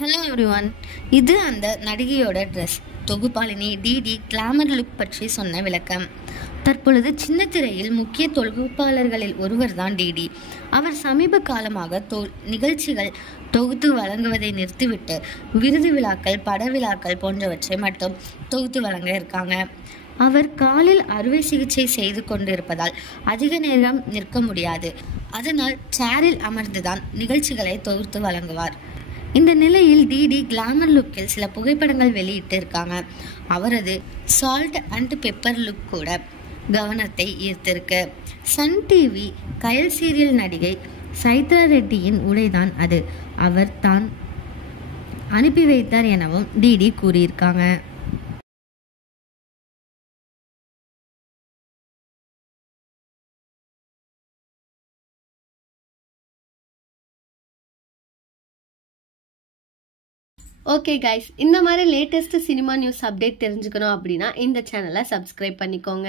Hello everyone. இது அந்த நடிகையோட dress. தொகுப்பாளினி DD glamour look பற்றி சொன்ன விளக்கம். தற்பொழுது சின்ன திரையில் முக்கிய தொகுப்பாளர்களில் ஒருவர் தான் டிடி. அவர் சமீப காலமாக நிகழ்ச்சிகள் தொகுத்து வழங்குவதை நிறுத்திவிட்டு விருது விழாக்கள், பட விழாக்கள் போன்றவற்றை மட்டும் தொகுத்து வழங்க இருக்காங்க. அவர் காலில் அறுவை சிகிச்சை செய்து கொண்டிருப்பதால் அதிக நேரம் நிற்க முடியாது. அதனால் சேரில் அமர்ந்துதான் நிகழ்ச்சிகளை தொகுத்து வழங்குவார். இந்த நிலையில் டிடி கிளாமர் லுக்கில் சில புகைப்படங்கள் வெளியிட்டு இருக்காங்க. அவரது சால்ட் அண்ட் பெப்பர் லுக் கூட கவனத்தை ஈர்த்திருக்கு. சன் டிவி கயல் சீரியல் நடிகை சைத்ரா ரெட்டியின் உடைதான் அது. அவர் தான் அனுப்பி வைத்தார் எனவும் டிடி கூறியிருக்காங்க. ஓகே கைஸ், இந்த மாதிரி லேட்டஸ்ட் சினிமா நியூஸ் அப்டேட் தெரிஞ்சுக்கணும் அப்படின்னா இந்த சேனலை சப்ஸ்கிரைப் பண்ணிக்கோங்க.